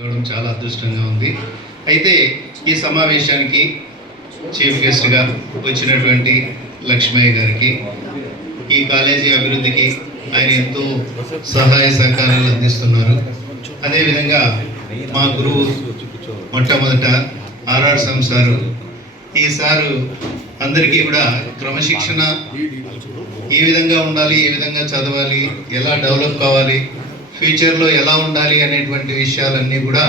చాలా అదృష్టంగా ఉంది. అయితే ఈ సమావేశానికి చీఫ్ గెస్ట్గా వచ్చినటువంటి లక్ష్మయ్య గారికి, ఈ కాలేజీ అభివృద్ధికి ఆయన ఎంతో సహాయ సహకారాలు అందిస్తున్నారు. అదేవిధంగా మా గురువు మొట్టమొదట ఆర్ఆర్ సారు, ఈ సారు అందరికీ కూడా క్రమశిక్షణ ఏ విధంగా ఉండాలి, ఏ విధంగా చదవాలి, ఎలా డెవలప్ కావాలి, ఫ్యూచర్లో ఎలా ఉండాలి అనేటువంటి విషయాలన్నీ కూడా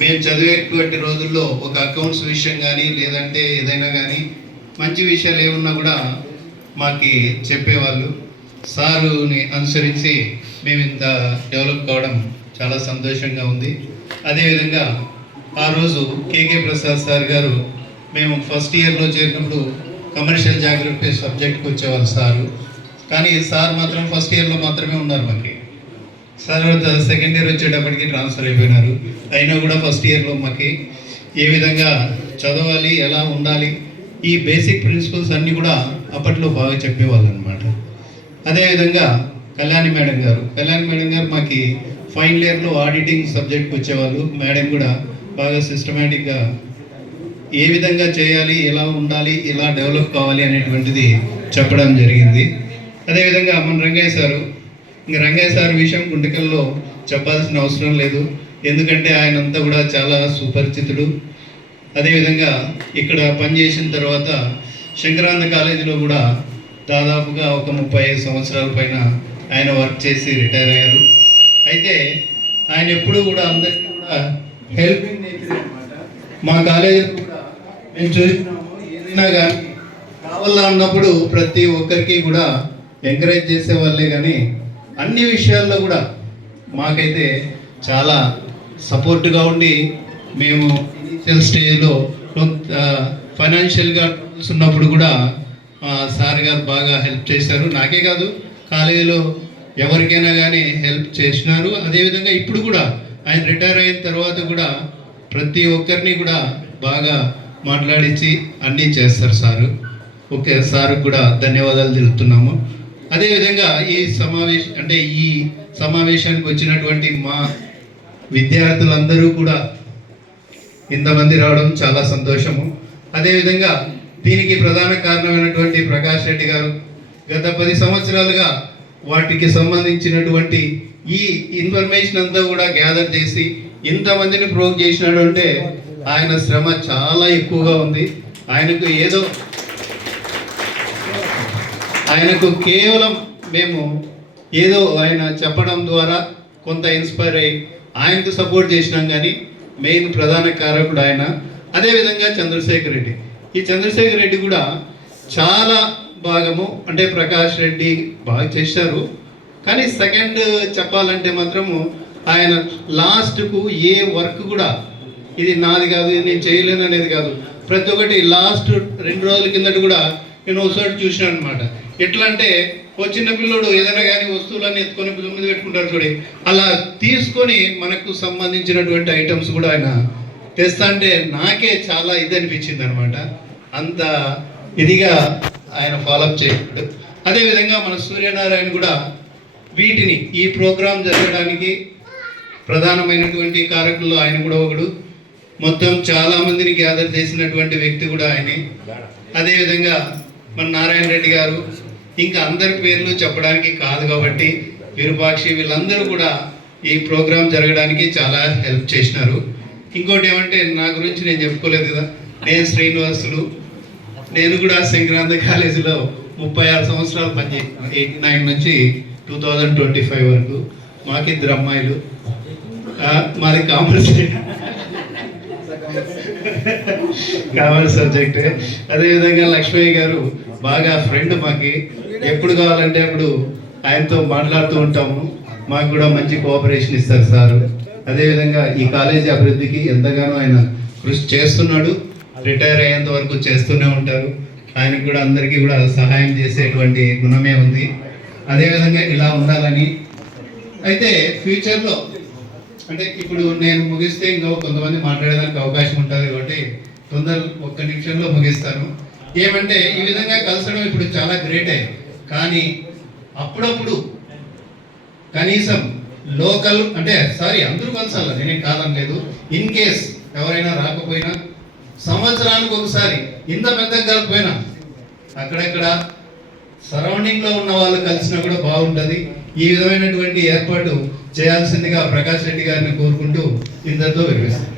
మేము చదివేటువంటి రోజుల్లో ఒక అకౌంట్స్ విషయం కానీ లేదంటే ఏదైనా కానీ మంచి విషయాలు ఏమున్నా కూడా మాకు చెప్పేవాళ్ళు. సారుని అనుసరించి మేము ఇంత డెవలప్ కావడం చాలా సంతోషంగా ఉంది. అదేవిధంగా ఆ రోజు కేకే ప్రసాద్ సార్ గారు మేము ఫస్ట్ ఇయర్లో చేరినప్పుడు కమర్షియల్ జాగ్రఫీ సబ్జెక్ట్కి వచ్చేవాళ్ళు సారు, కానీ సార్ మాత్రం ఫస్ట్ ఇయర్లో మాత్రమే ఉన్నారు. మాకు సార్ సెకండ్ ఇయర్ వచ్చేటప్పటికి ట్రాన్స్ఫర్ అయిపోయినారు. అయినా కూడా ఫస్ట్ ఇయర్లో మాకు ఏ విధంగా చదవాలి, ఎలా ఉండాలి, ఈ బేసిక్ ప్రిన్సిపల్స్ అన్నీ కూడా అప్పట్లో బాగా చెప్పేవాళ్ళు అనమాట. అదేవిధంగా కళ్యాణి మేడం గారు మాకు ఫైనల్ ఇయర్లో ఆడిటింగ్ సబ్జెక్ట్కి వచ్చేవాళ్ళు. మేడం కూడా బాగా సిస్టమేటిక్గా ఏ విధంగా చేయాలి, ఎలా ఉండాలి, ఎలా డెవలప్ కావాలి అనేటువంటిది చెప్పడం జరిగింది. అదేవిధంగా మన రంగయ్య సార్ విషయం గుంటకల్లో చెప్పాల్సిన అవసరం లేదు, ఎందుకంటే ఆయనంతా కూడా చాలా సుపరిచితుడు. అదేవిధంగా ఇక్కడ పనిచేసిన తర్వాత శంకరానంద కాలేజీలో కూడా దాదాపుగా ఒక 35 సంవత్సరాల పైన ఆయన వర్క్ చేసి రిటైర్ అయ్యారు. అయితే ఆయన ఎప్పుడూ కూడా అందరికీ కూడా హెల్పింగ్ నేచర్ అనమాట. మా కాలేజీలో కూడా మేము చూసినాము, ఏదైనా కానీ కావాలా అన్నప్పుడు ప్రతి ఒక్కరికి కూడా ఎంకరేజ్ చేసే వాళ్ళే, కానీ అన్ని విషయాల్లో కూడా మాకైతే చాలా సపోర్ట్గా ఉండి మేము ఇనిషియల్ స్టేజ్లో ఫైనాన్షియల్గా ఉన్నప్పుడు కూడా సార్ గారు బాగా హెల్ప్ చేశారు. నాకే కాదు, కాలేజీలో ఎవరికైనా కానీ హెల్ప్ చేసినారు. అదేవిధంగా ఇప్పుడు కూడా ఆయన రిటైర్ అయిన తర్వాత కూడా ప్రతి ఒక్కరిని కూడా బాగా మాట్లాడించి అన్నీ చేస్తారు సారు. ఓకే, సార్కి కూడా ధన్యవాదాలు తెలుపుతున్నాము. అదేవిధంగా ఈ సమావేశానికి వచ్చినటువంటి మా విద్యార్థులందరూ కూడా ఇంతమంది రావడం చాలా సంతోషము. అదేవిధంగా దీనికి ప్రధాన కారణమైనటువంటి ప్రకాష్ రెడ్డి గారు గత 10 సంవత్సరాలుగా వాటికి సంబంధించినటువంటి ఈ ఇన్ఫర్మేషన్ అంతా కూడా గ్యాదర్ చేసి ఇంతమందిని ప్రోగ్ చేసినాడు అంటే ఆయన శ్రమ చాలా ఎక్కువగా ఉంది. ఆయనకు కేవలం మేము ఏదో ఆయన చెప్పడం ద్వారా కొంత ఇన్స్పైర్ అయ్యి ఆయనకు సపోర్ట్ చేసినాం, కానీ మెయిన్ ప్రధాన కారకుడు ఆయన. అదేవిధంగా ఈ చంద్రశేఖర్ రెడ్డి కూడా చాలా భాగము అంటే ప్రకాష్ రెడ్డి బాగా చేశారు, కానీ సెకండ్ చెప్పాలంటే మాత్రము ఆయన లాస్ట్కు ఏ వర్క్ కూడా ఇది నాది కాదు, ఇది నేను చేయలేను అనేది కాదు, ప్రతి ఒక్కటి లాస్ట్ 2 రోజుల కిందట కూడా నేను ఒకసారి చూసినాను అనమాట. ఎట్లా అంటే ఓ చిన్న పిల్లోడు ఏదైనా కానీ వస్తువులన్నీ ఎత్తుకొని మీద పెట్టుకుంటారు చూడి, అలా తీసుకొని మనకు సంబంధించినటువంటి ఐటమ్స్ కూడా ఆయన తెస్తా అంటే నాకే చాలా ఇది అనిపించింది అనమాట. అంత ఇదిగా ఆయన ఫాలోఅప్ చేయడు. అదేవిధంగా మన సూర్యనారాయణ కూడా వీటిని ఈ ప్రోగ్రాం జరగడానికి ప్రధానమైనటువంటి కారకుల్లో ఆయన కూడా ఒకడు. మొత్తం చాలామందిని గ్యాదర్ చేసినటువంటి వ్యక్తి కూడా ఆయనే. అదేవిధంగా మన నారాయణ రెడ్డి గారు, ఇంకా అందరి పేర్లు చెప్పడానికి కాదు కాబట్టి విరూపాక్షి, వీళ్ళందరూ కూడా ఈ ప్రోగ్రాం జరగడానికి చాలా హెల్ప్ చేసినారు. ఇంకోటి ఏమంటే నా గురించి నేను చెప్పుకోలేదు కదా, నేను శ్రీనివాసులు, నేను కూడా శంకరానంద కాలేజీలో 36 సంవత్సరాలు పనిచేసాను. 89 నుంచి 2025 వరకు. మాకు 2 అమ్మాయిలు, మాది కామర్స్ సబ్జెక్ట్. అదేవిధంగా లక్ష్మయ్య గారు బాగా ఫ్రెండ్, మాకి ఎప్పుడు కావాలంటే అప్పుడు ఆయనతో మాట్లాడుతూ ఉంటాము. మాకు కూడా మంచి కోఆపరేషన్ ఇస్తారు సారు. అదేవిధంగా ఈ కాలేజీ అభివృద్ధికి ఎంతగానో ఆయన కృషి చేస్తున్నాడు, రిటైర్ అయ్యేంత వరకు చేస్తూనే ఉంటారు. ఆయనకు కూడా అందరికీ కూడా సహాయం చేసేటువంటి గుణమే ఉంది. అదేవిధంగా ఇలా ఉండాలని. అయితే ఫ్యూచర్లో అంటే ఇప్పుడు నేను ముగిస్తే ఇంకా కొంతమంది మాట్లాడేదానికి అవకాశం ఉంటుంది కాబట్టి ఒక్క నిమిషంలో ముగిస్తాను. ఏమంటే ఈ విధంగా కలసడం ఇప్పుడు చాలా గ్రేటే, కానీ అప్పుడప్పుడు కనీసం లోకల్ అంటే సారీ అందరూ పంచాల, నేనేం కాదనలేదు. ఇన్ కేస్ ఎవరైనా రాకపోయినా సంవత్సరానికి ఒకసారి ఇంత పెద్దగా కాకపోయినా అక్కడక్కడ సరౌండింగ్లో ఉన్న వాళ్ళు కలిసినా కూడా బాగుంటుంది. ఈ విధమైనటువంటి ఏర్పాటు చేయాల్సిందిగా ప్రకాష్ రెడ్డి గారిని కోరుకుంటూ ఇంతతో వినిపిస్తాను.